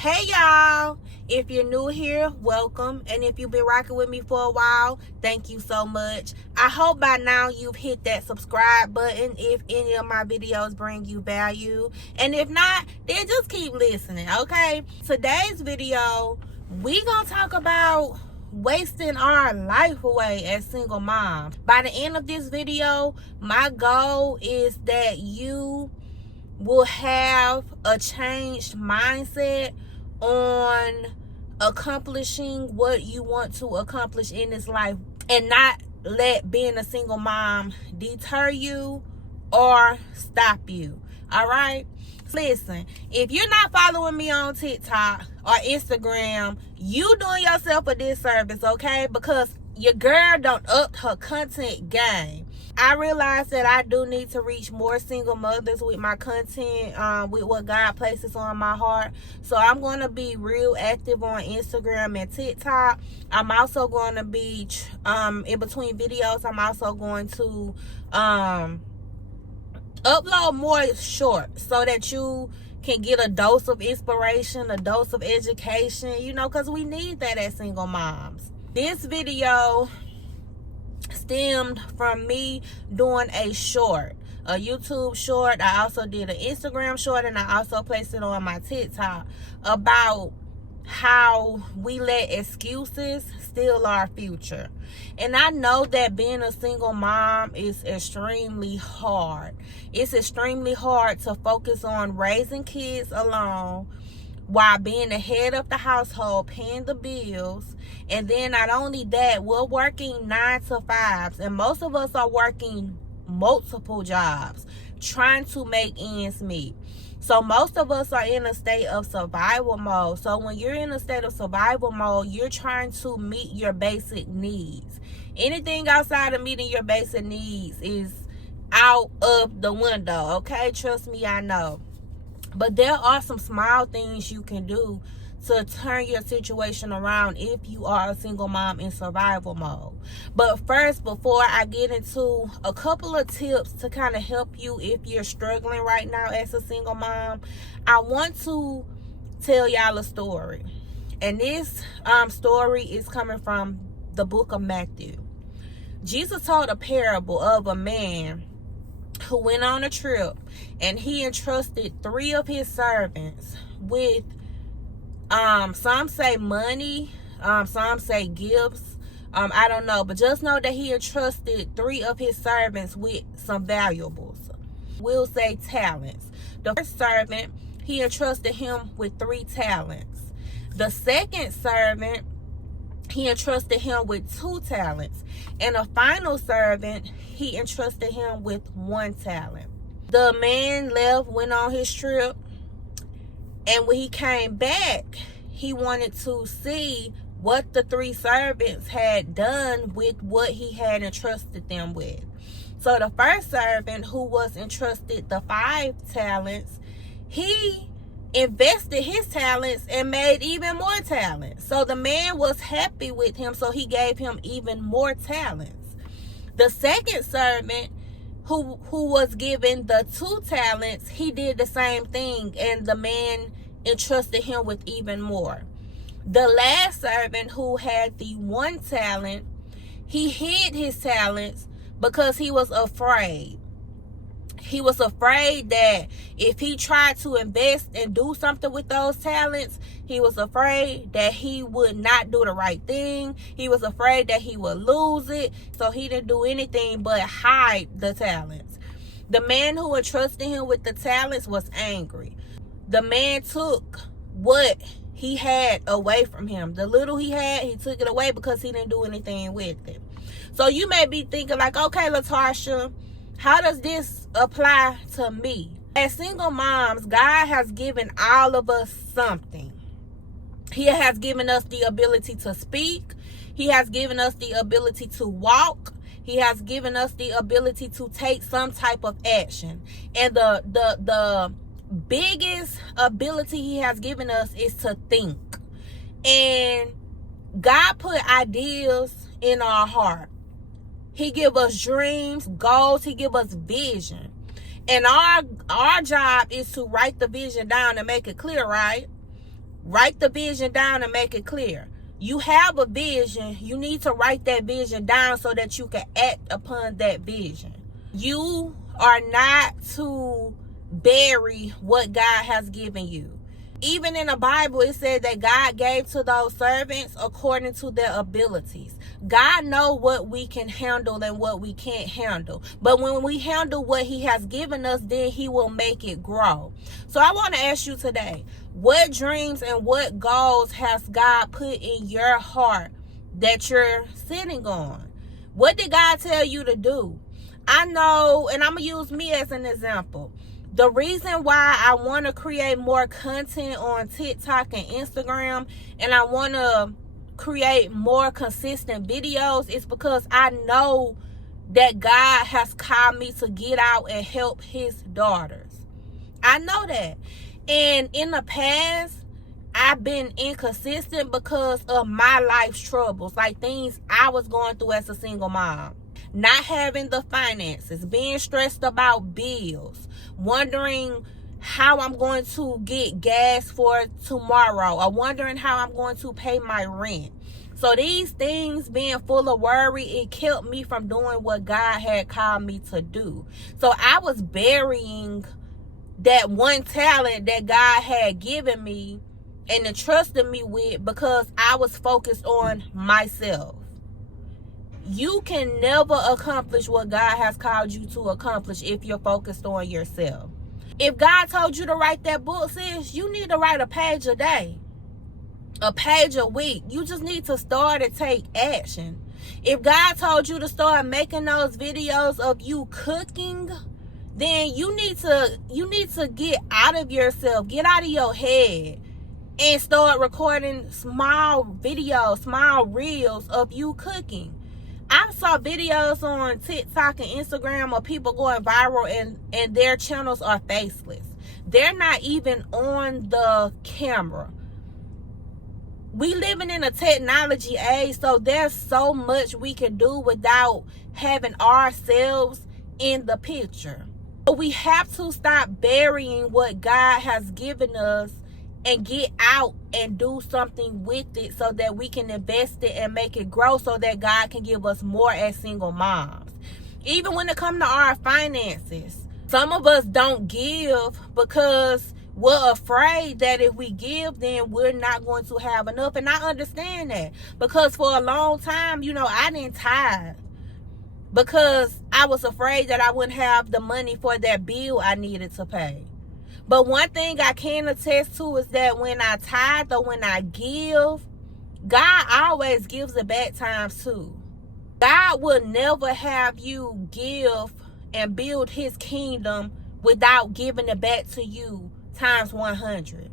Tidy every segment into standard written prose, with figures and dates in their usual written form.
Hey y'all, if you're new here, welcome, and if you've been rocking with me for a while, thank you so much. I hope by now you've hit that subscribe button if any of my videos bring you value, and if not, then just keep listening, okay? Today's video, we gonna talk about wasting our life away as single moms. By the end of this video, my goal is that you will have a changed mindset on accomplishing what you want to accomplish in this life, and not let being a single mom deter you or stop you. All right, listen, if you're not following me on TikTok or Instagram, you doing yourself a disservice, okay? Because your girl don't up her content game. I realize that I do need to reach more single mothers with my content, with what God places on my heart. So I'm going to be real active on Instagram and TikTok. I'm also going to be, in between videos, I'm also going to upload more shorts so that you can get a dose of inspiration, a dose of education, because we need that as single moms. This video stemmed from me doing a YouTube short. I also did an Instagram short, and I also placed it on my TikTok about how we let excuses steal our future. And I know that being a single mom is extremely hard. It's extremely hard to focus on raising kids alone while being the head of the household, paying the bills. And then not only that, we're working 9 to 5s, and most of us are working multiple jobs trying to make ends meet. So most of us are in a state of survival mode. So when you're in a state of survival mode, you're trying to meet your basic needs. Anything outside of meeting your basic needs is out of the window, okay? Trust me, I know. But there are some small things you can do to turn your situation around if you are a single mom in survival mode. But first, before I get into a couple of tips to kind of help you if you're struggling right now as a single mom, I want to tell y'all a story. And this story is coming from the book of Matthew. Jesus told a parable of a man who went on a trip, and he entrusted 3 of his servants with some say money, some say gifts, I don't know, but just know that he entrusted 3 of his servants with some valuables. We'll say talents. The first servant, he entrusted him with 3 talents. The second servant, he entrusted him with 2 talents. And the final servant, he entrusted him with 1 talent. The man left, went on his trip, and when he came back, he wanted to see what the 3 servants had done with what he had entrusted them with. So the first servant, who was entrusted the 5 talents, he invested his talents and made even more talents. So the man was happy with him, so he gave him even more talents. The second servant, who was given the 2 talents, he did the same thing, and the man entrusted him with even more. The last servant, who had the 1 talent, he hid his talents because he was afraid. He was afraid that if he tried to invest and do something with those talents, he was afraid that he would not do the right thing. He was afraid that he would lose it. So he didn't do anything but hide the talents. The man who entrusted him with the talents was angry. The man took what he had away from him. The little he had, he took it away because he didn't do anything with it. So you may be thinking like, okay, LaTarsha, how does this apply to me? As single moms, God has given all of us something. He has given us the ability to speak. He has given us the ability to walk. He has given us the ability to take some type of action. And the biggest ability he has given us is to think. And God put ideas in our heart. He give us dreams, goals. He give us vision. And our job is to write the vision down and make it clear, right? Write the vision down and make it clear. You have a vision. You need to write that vision down so that you can act upon that vision. You are not to bury what God has given you. Even in the Bible, it said that God gave to those servants according to their abilities. God knows what we can handle and what we can't handle. But when we handle what he has given us, then he will make it grow. So I want to ask you today, what dreams and what goals has God put in your heart that you're sitting on? What did God tell you to do? I know, and I'm going to use me as an example. The reason why I want to create more content on TikTok and Instagram, and I want to create more consistent videos, is because I know that God has called me to get out and help his daughters. I know that. And in the past, I've been inconsistent because of my life's troubles, like things I was going through as a single mom. Not having the finances, being stressed about bills, wondering how I'm going to get gas for tomorrow, or wondering how I'm going to pay my rent. So these things, being full of worry, it kept me from doing what God had called me to do. So I was burying that one talent that God had given me and entrusted me with because I was focused on myself. You can never accomplish what God has called you to accomplish if you're focused on yourself. If God told you to write that book, sis, you need to write a page a day, a page a week. You just need to start and take action. If God told you to start making those videos of you cooking, then you need to get out of yourself, get out of your head, and start recording small videos, small reels of you cooking. I saw videos on TikTok and Instagram of people going viral and their channels are faceless. They're not even on the camera. We living in a technology age, so there's so much we can do without having ourselves in the picture. But we have to stop burying what God has given us and get out and do something with it so that we can invest it and make it grow so that God can give us more as single moms. Even when it comes to our finances, some of us don't give because we're afraid that if we give, then we're not going to have enough. And I understand that because for a long time, I didn't tithe because I was afraid that I wouldn't have the money for that bill I needed to pay. But one thing I can attest to is that when I tithe or when I give, God always gives it back times two. God will never have you give and build his kingdom without giving it back to you times 100.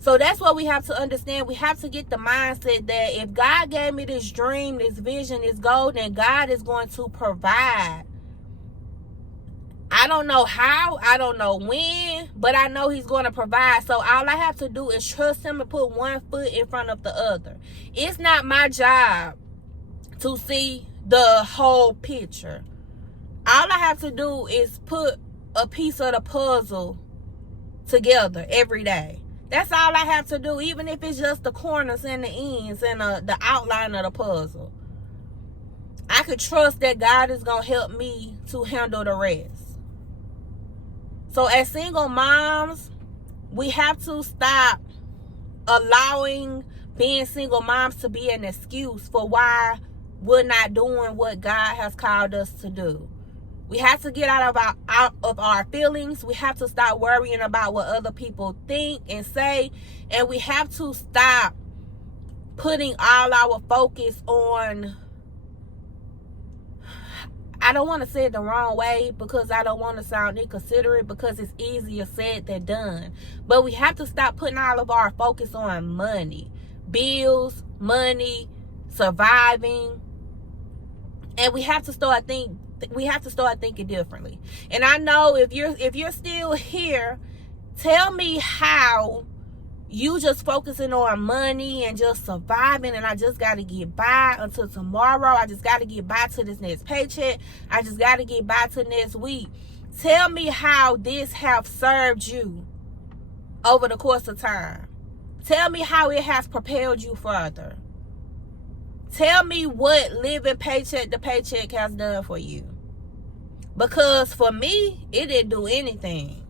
So that's what we have to understand. We have to get the mindset that if God gave me this dream, this vision, this goal, then God is going to provide. I don't know how, I don't know when, but I know he's going to provide. So all I have to do is trust him and put one foot in front of the other. It's not my job to see the whole picture. All I have to do is put a piece of the puzzle together every day. That's all I have to do, even if it's just the corners and the ends and the outline of the puzzle. I could trust that God is going to help me to handle the rest. So as single moms, we have to stop allowing being single moms to be an excuse for why we're not doing what God has called us to do. We have to get out of our feelings. We have to stop worrying about what other people think and say. And we have to stop putting all our focus on, I don't want to say it the wrong way because I don't want to sound inconsiderate because it's easier said than done. But we have to stop putting all of our focus on money, bills, money, surviving. And we have to start thinking differently. And I know if you're still here, tell me how you just focusing on money and just surviving, and I just got to get by until tomorrow. I just got to get by to this next paycheck. I just got to get by to next week. Tell me how this have served you over the course of time. Tell me how it has propelled you further. Tell me what living paycheck to paycheck has done for you. Because for me, it didn't do anything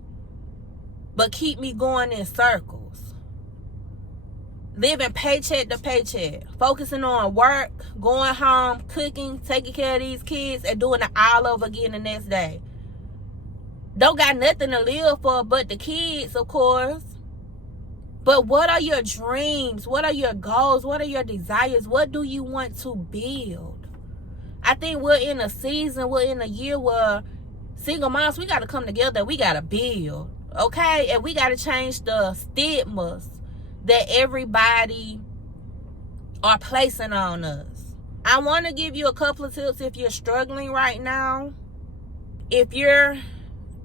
but keep me going in circles. Living paycheck to paycheck. Focusing on work, going home, cooking, taking care of these kids, and doing it all over again the next day. Don't got nothing to live for but the kids, of course. But what are your dreams? What are your goals? What are your desires? What do you want to build? I think we're in a season, we're in a year where single moms, we got to come together. We got to build, okay? And we got to change the stigmas that everybody are placing on us. I want to give you a couple of tips if you're struggling right now. If you're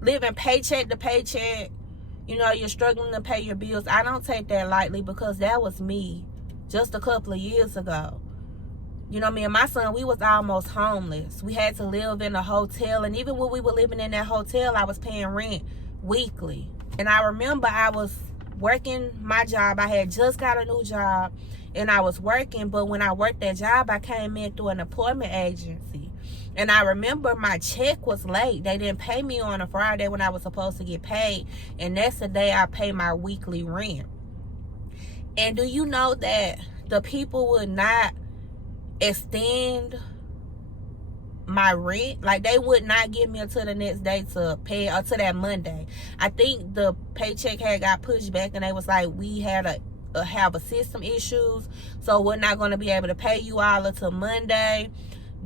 living paycheck to paycheck, you know, you're struggling to pay your bills. I don't take that lightly because that was me just a couple of years ago. You know, me and my son, we was almost homeless. We had to live in a hotel. And even when we were living in that hotel, I was paying rent weekly. And I remember I was working my job. I had just got a new job and I was working. But when I worked that job, I came in through an employment agency. And I remember my check was late. They didn't pay me on a Friday when I was supposed to get paid. And that's the day I pay my weekly rent. And do you know that the people would not extend my rent? Like, they would not give me until the next day to pay, or to that Monday. I think the paycheck had got pushed back and they was like, we had have a system issues, so we're not going to be able to pay you all until Monday.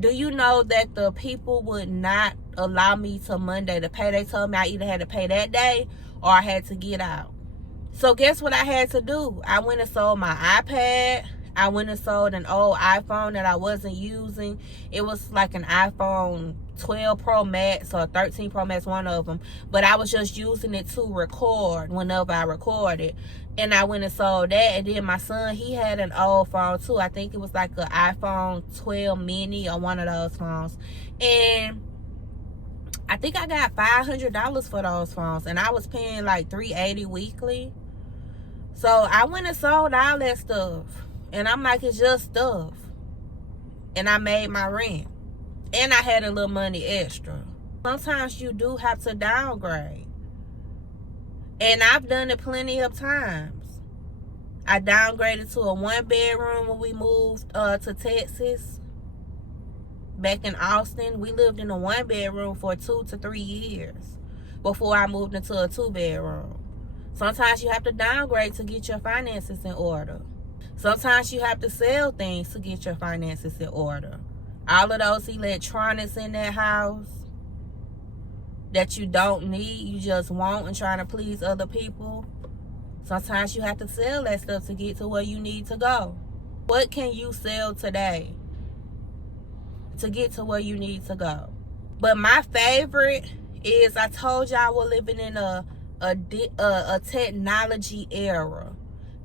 Do you know that the people would not allow me till Monday to pay? They told me I either had to pay that day or I had to get out. So guess what I had to do? I went and sold my iPad. I went and sold an old iPhone that I wasn't using. It was like an iPhone 12 Pro Max or 13 Pro Max, one of them. But I was just using it to record whenever I recorded. And I went and sold that. And then my son, he had an old phone too. I think it was like an iPhone 12 mini or one of those phones. And I think I got $500 for those phones. And I was paying like $380 weekly. So I went and sold all that stuff. And I'm like, it's just stuff. And I made my rent. And I had a little money extra. Sometimes you do have to downgrade. And I've done it plenty of times. I downgraded to a 1-bedroom when we moved to Texas. Back in Austin, we lived in a 1-bedroom for 2 to 3 years before I moved into a 2-bedroom. Sometimes you have to downgrade to get your finances in order. Sometimes you have to sell things to get your finances in order. All of those electronics in that house that you don't need, you just want and trying to please other people. Sometimes you have to sell that stuff to get to where you need to go. What can you sell today to get to where you need to go? But my favorite is, I told y'all we're living in a technology era.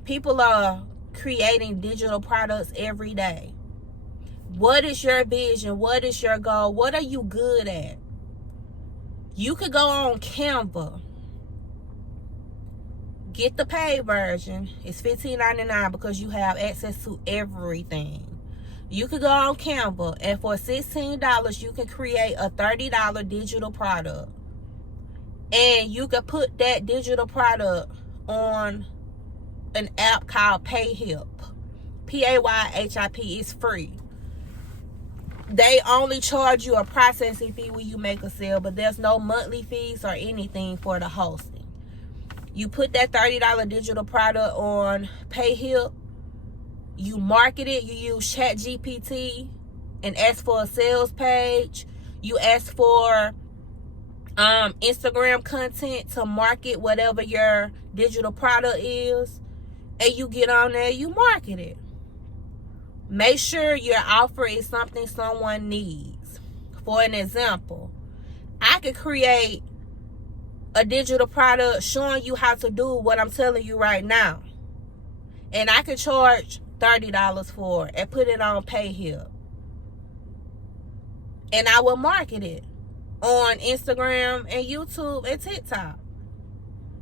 People are creating digital products every day. What is your vision? What is your goal? What are you good at? You could go on Canva. Get the paid version. It's $15.99 because you have access to everything. You could go on Canva, and for $16 you can create a $30 digital product. And you can put that digital product on an app called Payhip. Payhip. It's free. They only charge you a processing fee when you make a sale, but there's no monthly fees or anything for the hosting. You put that $30 digital product on Payhip. You market it. You use ChatGPT and ask for a sales page. You ask for Instagram content to market whatever your digital product is. And you get on there, you market it. Make sure your offer is something someone needs. For an example, I could create a digital product showing you how to do what I'm telling you right now. And I could charge $30 for it and put it on Payhip. And I will market it on Instagram and YouTube and TikTok.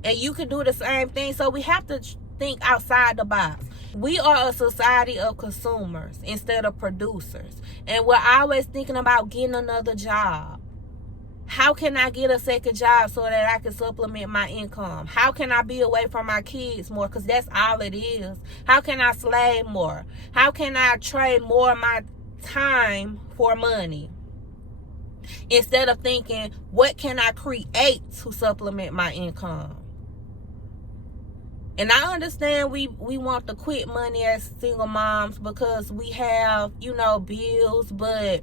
And you can do the same thing. So we have to think outside the box. We are a society of consumers instead of producers. And we're always thinking about getting another job. How can I get a second job so that I can supplement my income? How can I be away from my kids more? Because that's all it is. How can I slave more? How can I trade more of my time for money? Instead of thinking, what can I create to supplement my income? And I understand we want the quick money as single moms because we have, bills, but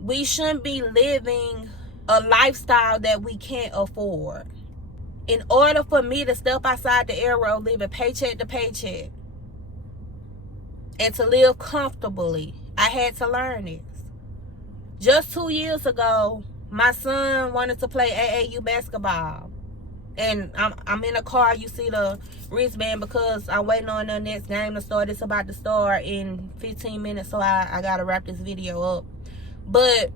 we shouldn't be living a lifestyle that we can't afford. In order for me to step outside the era of living paycheck to paycheck and to live comfortably, I had to learn this. Just 2 years ago, my son wanted to play AAU basketball. And I'm in a car. You see the wristband because I'm waiting on the next game to start. It's about to start in 15 minutes, so I got to wrap this video up. But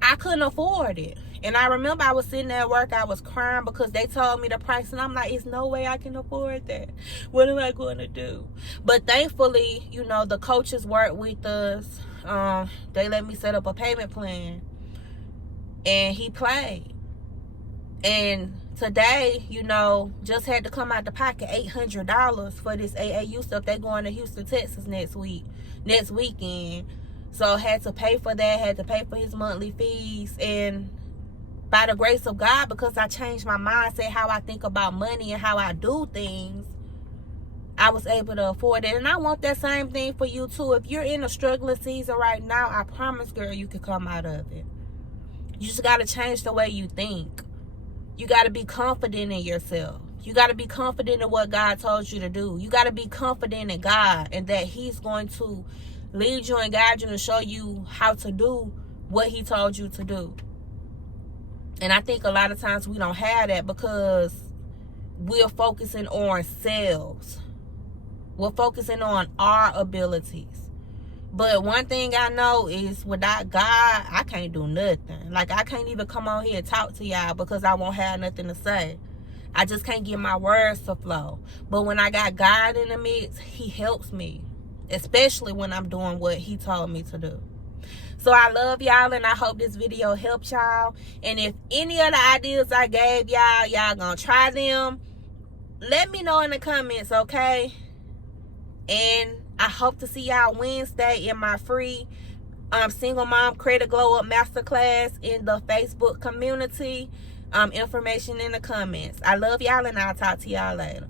I couldn't afford it. And I remember I was sitting there at work. I was crying because they told me the price. And I'm like, there's no way I can afford that. What am I going to do? But thankfully, the coaches worked with us. They let me set up a payment plan. And he played. And today, just had to come out the pocket $800 for this AAU stuff. They going to Houston, Texas next weekend. So had to pay for that, had to pay for his monthly fees. And by the grace of God, because I changed my mindset, how I think about money and how I do things, I was able to afford it. And I want that same thing for you too. If you're in a struggling season right now, I promise, girl, you can come out of it. You just got to change the way you think. You got to be confident in yourself. You got to be confident in what God told you to do. You got to be confident in God and that he's going to lead you and guide you and show you how to do what he told you to do. And I think a lot of times we don't have that because we're focusing on ourselves. We're focusing on our abilities. But one thing I know is without God, I can't do nothing. Like, I can't even come on here and talk to y'all because I won't have nothing to say. I just can't get my words to flow. But when I got God in the mix, he helps me. Especially when I'm doing what he told me to do. So I love y'all and I hope this video helped y'all. And if any of the ideas I gave y'all gonna try them, let me know in the comments, okay? And I hope to see y'all Wednesday in my free Single Mom Credit Glow Up Masterclass in the Facebook community. Information in the comments. I love y'all and I'll talk to y'all later.